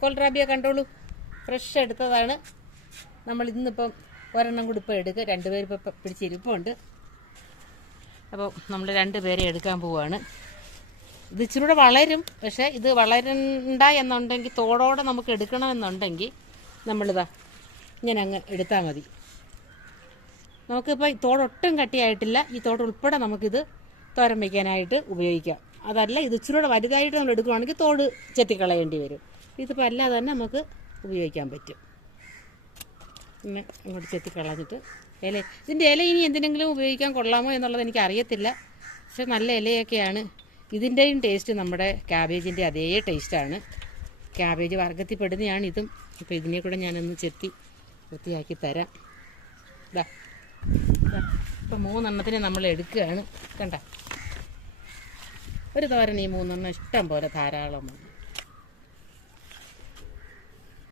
കോൾറാബിയ കണ്ടോളൂ, ഫ്രഷ് എടുത്തതാണ്. നമ്മൾ ഇന്നിപ്പം ഒരെണ്ണം കൂടി ഇപ്പോൾ എടുക്കുക. 2 പേര് ഇപ്പോൾ പിടിച്ചിരിപ്പുണ്ട്. അപ്പോൾ നമ്മൾ 2 പേരെ എടുക്കാൻ പോവുകയാണ്. ഇത് ഇച്ചിരി കൂടെ വളരും. പക്ഷേ ഇത് വളരണ്ട എന്നുണ്ടെങ്കിൽ, തോടോടെ നമുക്ക് എടുക്കണമെന്നുണ്ടെങ്കിൽ നമ്മളിതാ ഇങ്ങനെ അങ്ങ് എടുത്താൽ മതി. നമുക്കിപ്പോൾ തോടൊട്ടും കട്ടിയായിട്ടില്ല. ഈ തോട് ഉൾപ്പെടെ നമുക്കിത് തോരൻ വയ്ക്കാനായിട്ട് ഉപയോഗിക്കാം. അതല്ല, ഇത് ഇച്ചിരി കൂടെ വലുതായിട്ട് നമ്മൾ എടുക്കുകയാണെങ്കിൽ തോട് ചെത്തിക്കളയേണ്ടി വരും. ഇതിപ്പോൾ അല്ലാതെ തന്നെ നമുക്ക് ഉപയോഗിക്കാൻ പറ്റും. പിന്നെ അങ്ങോട്ട് ചെത്തിക്കളഞ്ഞിട്ട് ഇതിൻ്റെ ഇല ഇനി എന്തിനെങ്കിലും ഉപയോഗിക്കാൻ കൊള്ളാമോ എന്നുള്ളത് എനിക്ക് അറിയത്തില്ല. പക്ഷെ നല്ല ഇലയൊക്കെയാണ്. ഇതിൻ്റെയും ടേസ്റ്റ് നമ്മുടെ ക്യാബേജിൻ്റെ അതേ ടേസ്റ്റാണ്. ക്യാബേജ് വർഗ്ഗത്തിൽ പെടുന്നതാണ് ഇതും. അപ്പോൾ ഇതിനെ കൂടെ ഞാനൊന്ന് ചെത്തി വൃത്തിയാക്കി തരാം. ഇതാ ഇപ്പം 3 എണ്ണത്തിന് നമ്മൾ എടുക്കുകയാണ്. കണ്ട, ഒരു തോരൻ ഈ 3 എണ്ണം ഇഷ്ടം പോലെ ധാരാളമാണ്.